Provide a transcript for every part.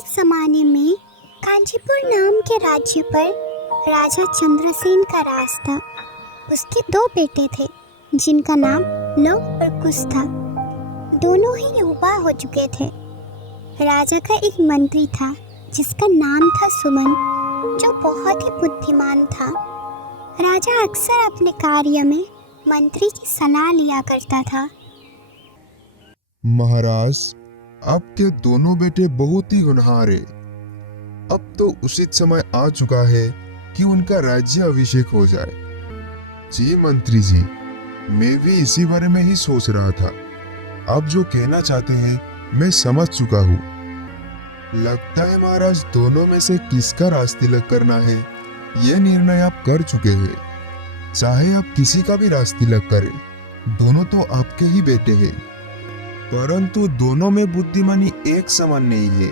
एक जमाने में कांचीपुर नाम के राज्य पर राजा चंद्रसेन का राज था। उसके दो बेटे थे जिनका नाम लव और कुश था। दोनों ही युवा हो चुके थे। राजा का एक मंत्री था जिसका नाम था सुमन, जो बहुत ही बुद्धिमान था। राजा अक्सर अपने कार्य में मंत्री की सलाह लिया करता था। महाराज, आपके दोनों बेटे बहुत ही होनहार हैं। अब तो उचित समय आ चुका है कि उनका राज्य अभिषेक हो जाए। जी मंत्री जी, मैं भी इसी बारे में ही सोच रहा था। आप जो कहना चाहते हैं मैं समझ चुका हूँ। लगता है महाराज, दोनों में से किसका राज तिलक करना है यह निर्णय आप कर चुके हैं। चाहे आप किसी का भी राज तिलक करें, दोनों तो आपके ही बेटे हैं। परंतु दोनों में बुद्धिमानी एक समान नहीं है।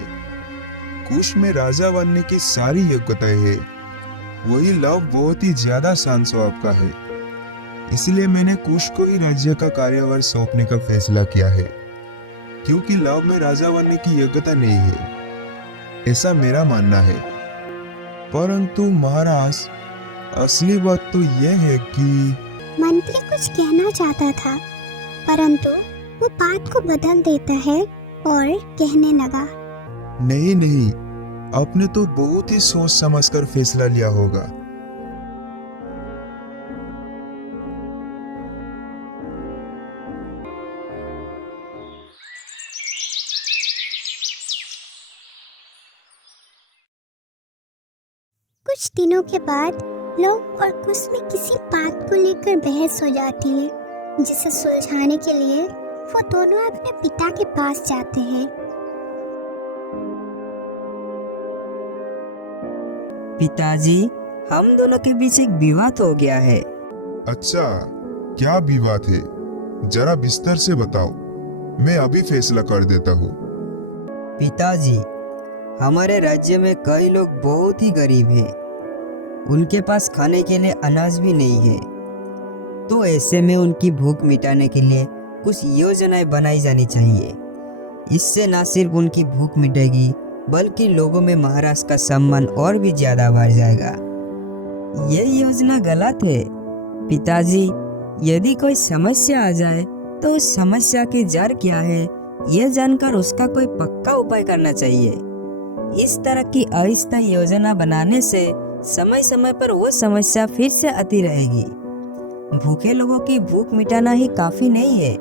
कुश में राजा बनने की सारी योग्यताएं है, वही लव बहुत ही ज्यादा शांत स्वभाव का है। इसलिए मैंने कुश को ही राज्य का कार्यभार सौंपने का फैसला किया है, क्योंकि लव में राजा बनने की योग्यता नहीं है, ऐसा मेरा मानना है। परंतु महाराज, असली बात तो यह है कि मंत्री कुछ कहना चाहता था, परंतु वो बात को बदल देता है और कहने लगा, नहीं नहीं, आपने तो बहुत ही सोच समझकर फैसला लिया होगा। कुछ दिनों के बाद लव और कुश में किसी बात को लेकर बहस हो जाती है, जिसे सुलझाने के लिए वो दोनों अपने पिता के पास जाते हैं। पिताजी, हम दोनों के बीच एक विवाद हो गया है। अच्छा, क्या विवाद है? जरा विस्तार से बताओ, मैं अभी फैसला कर देता हूँ। पिताजी, हमारे राज्य में कई लोग बहुत ही गरीब हैं। उनके पास खाने के लिए अनाज भी नहीं है। तो ऐसे में उनकी भूख मिटाने के लिए कुछ योजनाएं बनाई जानी चाहिए। इससे न सिर्फ उनकी भूख मिटेगी, बल्कि लोगों में महाराज का सम्मान और भी ज्यादा बढ़ जाएगा। यह योजना गलत है पिताजी। यदि कोई समस्या आ जाए तो उस समस्या की जड़ क्या है यह जानकर उसका कोई पक्का उपाय करना चाहिए। इस तरह की अस्थायी योजना बनाने से समय समय पर वो समस्या फिर से आती रहेगी। भूखे लोगों की भूख मिटाना ही काफी नहीं है,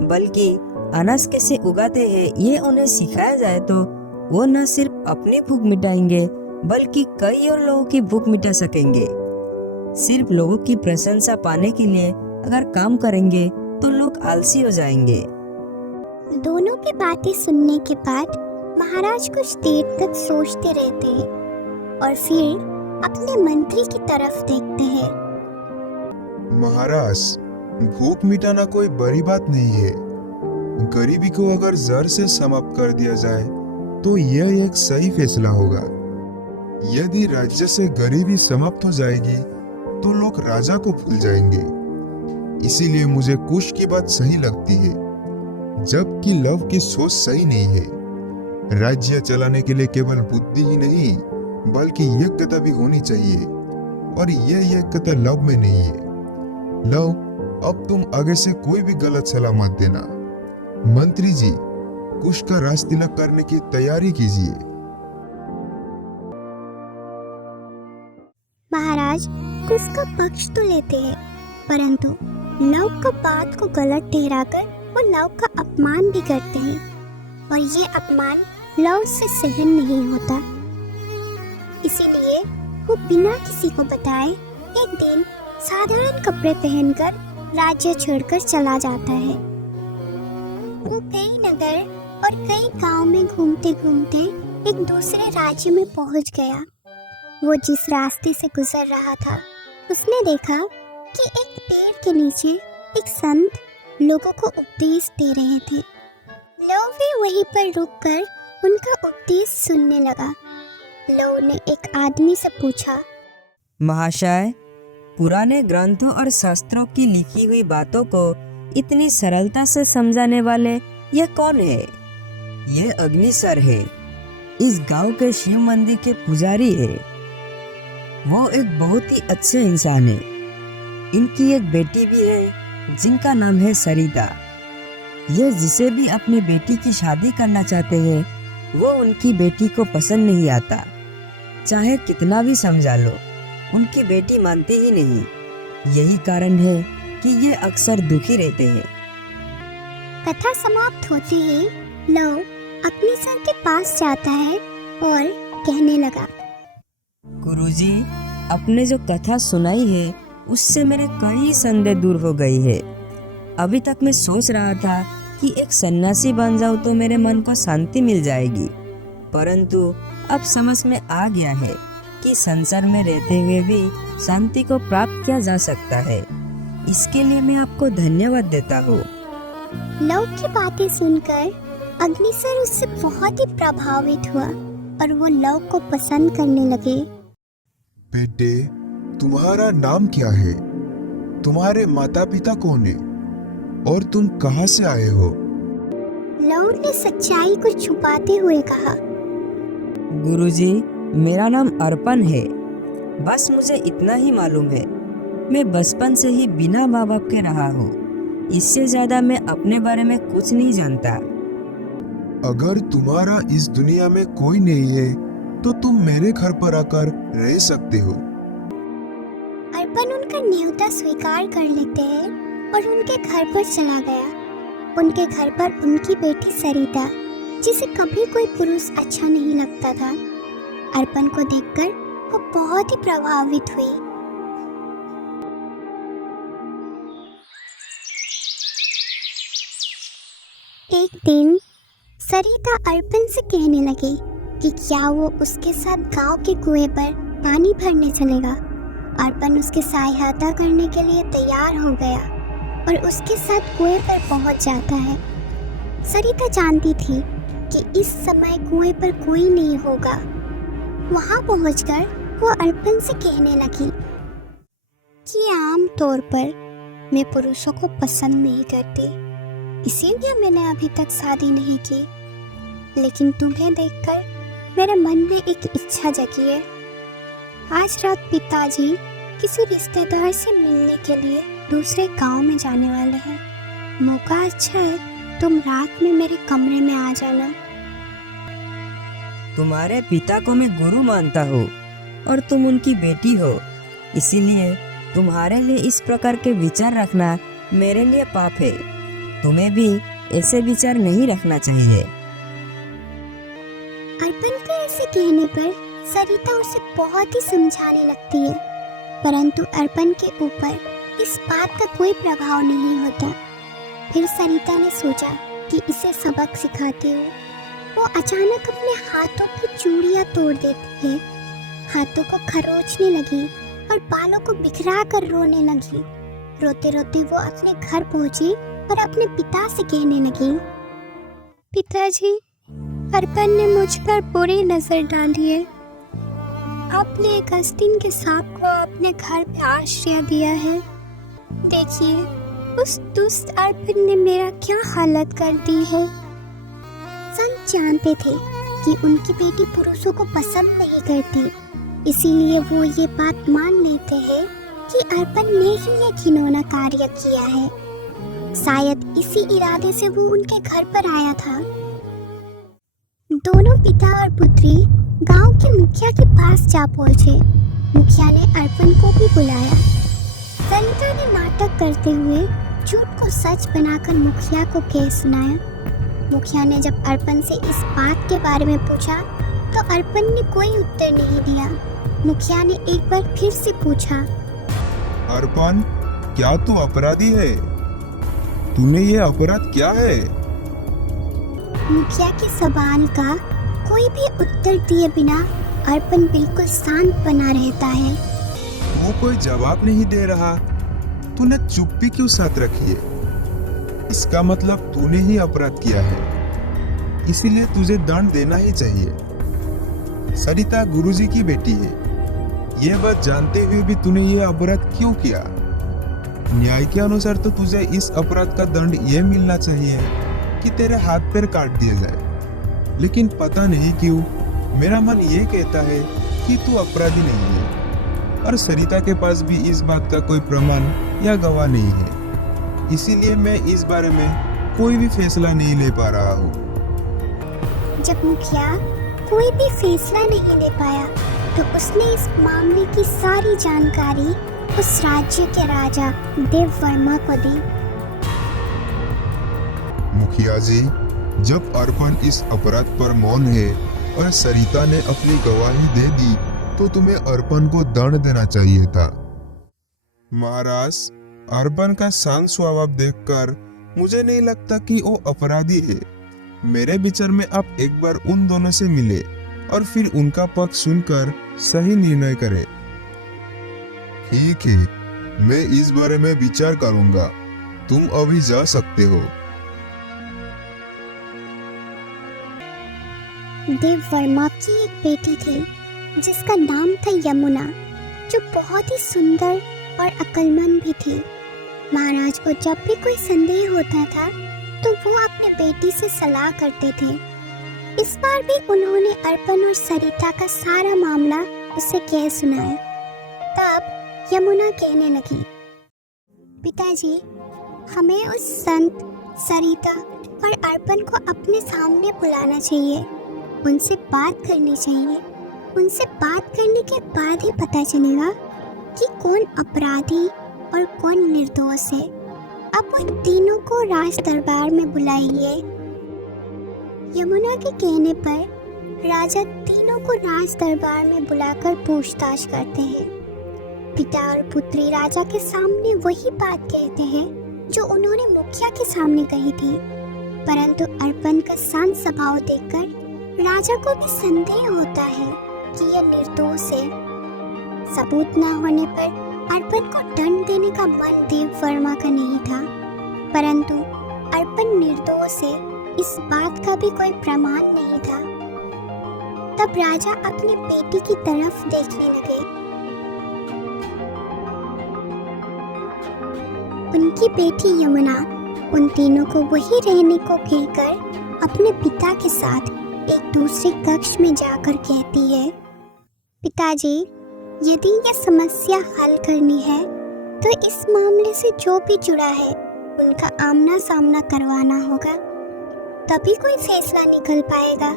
बल्कि अनाज कैसे उगाते हैं ये उन्हें सिखाया जाए तो वो न सिर्फ अपनी भूख मिटाएंगे, बल्कि कई और लोगों की भूख मिटा सकेंगे। सिर्फ लोगों की प्रशंसा पाने के लिए अगर काम करेंगे तो लोग आलसी हो जाएंगे। दोनों की बातें सुनने के बाद महाराज कुछ देर तक सोचते रहते हैं और फिर अपने मंत्री की तरफ देखते हैं। महाराज, भूख मिटाना कोई बड़ी बात नहीं है। गरीबी को अगर जड़ से समाप्त कर दिया जाए तो यह एक सही फैसला होगा। यदि राज्य से गरीबी समाप्त हो जाएगी तो लोग राजा को भूल जाएंगे। इसीलिए मुझे कुश की बात सही लगती है, जबकि लव की सोच सही नहीं है। राज्य चलाने के लिए केवल बुद्धि ही नहीं, बल्कि योग्यता भी होनी चाहिए, और यह योग्यता लव में नहीं है। लव, अब तुम आगे से कोई भी गलत सलाह मत देना। मंत्री जी, कुश का राज तिलक करने की तैयारी कीजिए। महाराज कुश का पक्ष तो लेते हैं, परंतु लव का बात को गलत ठहराकर वो लव का अपमान भी करते हैं, और ये अपमान लव से सहन नहीं होता। इसीलिए वो बिना किसी को बताए एक दिन साधारण कपड़े पहनकर राज्य छोड़कर चला जाता है। वो कई नगर और कई गांव में घूमते घूमते एक दूसरे राज्य में पहुंच गया। वो जिस रास्ते से गुजर रहा था, उसने देखा कि एक पेड़ के नीचे एक संत लोगों को उपदेश दे रहे थे। लव भी वहीं पर रुककर उनका उपदेश सुनने लगा। लव ने एक आदमी से पूछा, महाशय, पुराने ग्रंथों और शास्त्रों की लिखी हुई बातों को इतनी सरलता से समझाने वाले यह कौन है? यह अग्निसर है। इस गांव के शिव मंदिर के पुजारी है। वो एक बहुत ही अच्छे इंसान है। इनकी एक बेटी भी है जिनका नाम है सरिता। ये जिसे भी अपनी बेटी की शादी करना चाहते हैं वो उनकी बेटी को पसंद नहीं आता। चाहे कितना भी समझा लो उनकी बेटी मानती ही नहीं। यही कारण है कि ये अक्सर दुखी रहते हैं। कथा समाप्त होते ही लव अपनी सर के पास जाता है और कहने लगा, गुरुजी, आपने जो कथा सुनाई है उससे मेरे कई संदेह दूर हो गई है। अभी तक मैं सोच रहा था कि एक सन्यासी बन जाऊं तो मेरे मन को शांति मिल जाएगी, परंतु अब समझ में आ गया है कि संसार में रहते हुए भी शांति को प्राप्त किया जा सकता है। इसके लिए मैं आपको धन्यवाद देता हूँ। लव की बातें सुनकर अग्निसर उससे बहुत ही प्रभावित हुआ और वो लव को पसंद करने लगे। बेटे, तुम्हारा नाम क्या है? तुम्हारे माता पिता कौन है और तुम कहाँ से आए हो? लव ने सच्चाई को छुपाते हुए कहा, गुरुजी, मेरा नाम अर्पण है। बस मुझे इतना ही मालूम है। मैं बचपन से ही बिना माँ बाप के रहा हूँ। इससे ज्यादा मैं अपने बारे में कुछ नहीं जानता। अगर तुम्हारा इस दुनिया में कोई नहीं है तो तुम मेरे घर पर आकर रह सकते हो। अर्पण उनका न्योता स्वीकार कर लेते हैं और उनके घर पर चला गया। उनके घर पर उनकी बेटी सरिता, जिसे कभी कोई पुरुष अच्छा नहीं लगता था, अर्पण को देखकर वो बहुत ही प्रभावित हुई। एक दिन सरिता अर्पण से कहने लगी कि क्या वो उसके साथ गांव के कुएं पर पानी भरने चलेगा। अर्पण उसके सहायता करने के लिए तैयार हो गया और उसके साथ कुएं पर पहुंच जाता है। सरिता जानती थी कि इस समय कुएं पर कोई नहीं होगा। वहां पहुंचकर वो अर्पण से कहने लगी कि आम तौर पर मैं पुरुषों को पसंद नहीं करती, इसीलिए मैंने अभी तक शादी नहीं की। लेकिन तुम्हें देखकर मेरे मन में एक इच्छा जगी है। आज रात पिताजी किसी रिश्तेदार से मिलने के लिए दूसरे गांव में जाने वाले हैं। मौका अच्छा है, तुम रात में मेरे कमरे में आ जाना। तुम्हारे पिता को मैं गुरु मानता हूँ और तुम उनकी बेटी हो, इसीलिए तुम्हारे लिए इस प्रकार के विचार रखना मेरे लिए पाप है। तुम्हें भी ऐसे विचार नहीं रखना चाहिए। अर्पण के ऐसे कहने पर सरिता उसे बहुत ही समझाने लगती है, परंतु अर्पण के ऊपर इस बात का कोई प्रभाव नहीं होता। फिर सरिता ने सोचा कि इसे सबक सिखाती हूँ। वो अचानक अपने हाथों की चूड़ियाँ तोड़ देती है, हाथों को खरोचने लगी और बालों को बिखरा कर रोने लगी। रोते रोते वो अपने घर पहुंची और अपने पिता से कहने लगी, पिताजी, अर्पण ने मुझ पर बुरी नजर डाली है। आपने एक आस्तीन के सांप को अपने घर में आश्रय दिया है। देखिए, उस दुष्ट अर्पण ने मेरा क्या हालत कर दी है। संत जानते थे कि उनकी बेटी पुरुषों को पसंद नहीं करती, इसीलिए वो ये बात मान लेते हैं कि अर्पण ने ही ये घिनौना कार्य किया है। शायद इसी इरादे से वो उनके घर पर आया था। दोनों पिता और पुत्री गांव के मुखिया के पास जा पहुंचे। मुखिया ने अर्पण को भी बुलाया। सरिता ने नाटक करते हुए झूठ को सच बनाकर मुखिया को केस सुनाया। मुखिया ने जब अर्पण से इस बात के बारे में पूछा तो अर्पण ने कोई उत्तर नहीं दिया। मुखिया ने एक बार फिर से पूछा, अर्पण, क्या तू अपराधी है? तूने ये अपराध क्या है? मुखिया के सवाल का कोई भी उत्तर दिए बिना अर्पण बिल्कुल शांत बना रहता है। वो कोई जवाब नहीं दे रहा। तूने चुप्पी क्यों साथ रखी है? इसका मतलब तूने ही अपराध किया है, इसीलिए तुझे दंड देना ही चाहिए। सरिता गुरुजी की बेटी है, ये बात जानते हुए भी तूने ये अपराध क्यों किया? न्याय के अनुसार तो तुझे इस अपराध का दंड ये मिलना चाहिए कि तेरे हाथ पैर काट दिए जाए, लेकिन पता नहीं क्यों मेरा मन ये कहता है कि तू अपराधी नहीं है, और सरिता के पास भी इस बात का कोई प्रमाण या गवाह नहीं है। इसीलिए मैं इस बारे में कोई भी फैसला नहीं ले पा रहा हूँ। जब मुखिया कोई भी फैसला नहीं ले पाया तो उसने इस मामले की सारी जानकारी उस राज्य के राजा देव वर्मा को दी। मुखिया जी, जब अर्पण इस अपराध पर मौन है और सरिता ने अपनी गवाही दे दी तो तुम्हें अर्पण को दंड देना चाहिए था। महाराज, अर्पण का शांत स्वभाव देखकर मुझे नहीं लगता कि वो अपराधी है। मेरे विचार में आप एक बार उन दोनों से मिले और फिर उनका पक्ष सुनकर सही निर्णय करें। ठीक है, मैं इस बारे में विचार करूंगा। तुम अभी जा सकते हो। देव वर्मा की एक बेटी थी जिसका नाम था यमुना, जो बहुत ही सुंदर और अक्लमंद भी थी। महाराज को जब भी कोई संदेह होता था तो वो अपने बेटी से सलाह करते थे। इस बार भी उन्होंने अर्पण और सरिता का सारा मामला उसे कह सुनाया। तब यमुना कहने लगी, पिताजी, हमें उस संत, सरिता और अर्पण को अपने सामने बुलाना चाहिए। उनसे बात करनी चाहिए। उनसे बात करने के बाद ही पता चलेगा कि कौन अपराधी और कौन निर्दोष है। अब उन तीनों को राज दरबार में बुलाइए। यमुना के कहने पर राजा तीनों को राज दरबार में बुलाकर पूछताछ करते हैं। पिता और पुत्री राजा के सामने वही बात कहते हैं जो उन्होंने मुखिया के सामने कही थी, परंतु अर्पण का शांत स्वभाव देखकर राजा को भी संदेह होता है कि यह निर्दोष है। सबूत न होने पर अर्पण को दंड देने का मन देव वर्मा का नहीं था, परंतु अर्पण निर्दोष है इस बात का भी कोई प्रमाण नहीं था। तब राजा अपनी बेटी की तरफ देखने लगे। उनकी बेटी यमुना उन तीनों को वही रहने को कहकर अपने पिता के साथ एक दूसरे कक्ष में जाकर कहती है, पिताजी, यदि यह समस्या हल करनी है तो इस मामले से जो भी जुड़ा है उनका आमना सामना करवाना होगा, तभी कोई फैसला निकल पाएगा।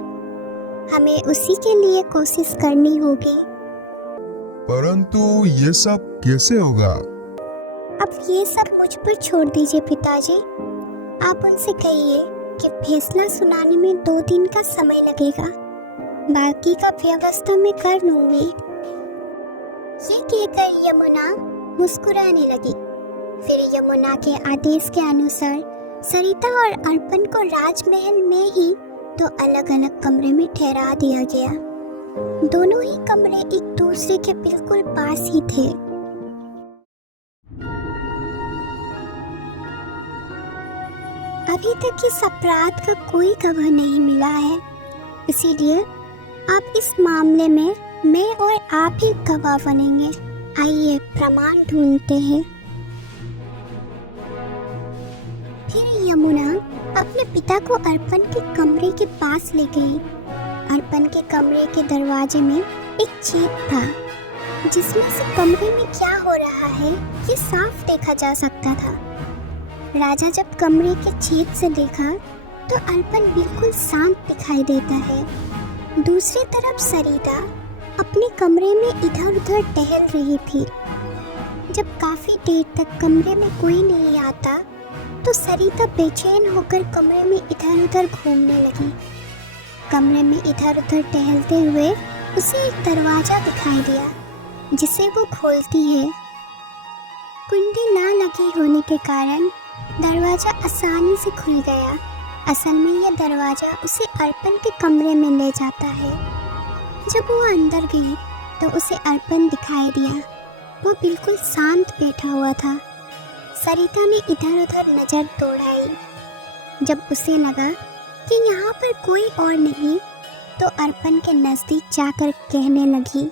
हमें उसी के लिए कोशिश करनी होगी। परंतु ये सब कैसे होगा? अब ये सब मुझ पर छोड़ दीजिए पिताजी। आप उनसे कहिए कि फैसला सुनाने में 2 दिन का समय लगेगा, बाकी का व्यवस्था मैं कर लूंगी। ये कहकर यमुना मुस्कुराने लगी। फिर यमुना के आदेश के अनुसार सरिता और अर्पण को राजमहल में ही 2 अलग-अलग कमरे में ठहरा दिया गया। दोनों ही कमरे एक दूसरे के बिल्कुल पास ही थे। अभी तक इस अपराध का कोई गवाह नहीं मिला है, इसीलिए आप इस मामले में मैं और आप ही गवाह बनेंगे। आइए प्रमाण ढूंढते हैं। फिर यमुना अपने पिता को अर्पण के कमरे के पास ले गई। अर्पण के कमरे के दरवाजे में एक छेद था, जिसमें से कमरे में क्या हो रहा है ये साफ देखा जा सकता था। राजा जब कमरे के छेद से देखा तो अर्पण बिल्कुल शांत दिखाई देता है। दूसरी तरफ सरिता अपने कमरे में इधर उधर टहल रही थी। जब काफी देर तक कमरे में कोई नहीं आता तो सरिता बेचैन होकर कमरे में इधर उधर घूमने लगी। कमरे में इधर उधर टहलते हुए उसे एक दरवाजा दिखाई दिया, जिसे वो खोलती है। कुंडी ना लगी होने के कारण दरवाजा आसानी से खुल गया। असल में यह दरवाजा उसे अर्पण के कमरे में ले जाता है। जब वो अंदर गई तो उसे अर्पण दिखाई दिया। वो बिल्कुल शांत बैठा हुआ था। सरिता ने इधर उधर नजर दौड़ाई। जब उसे लगा कि यहाँ पर कोई और नहीं तो अर्पण के नजदीक जाकर कहने लगी,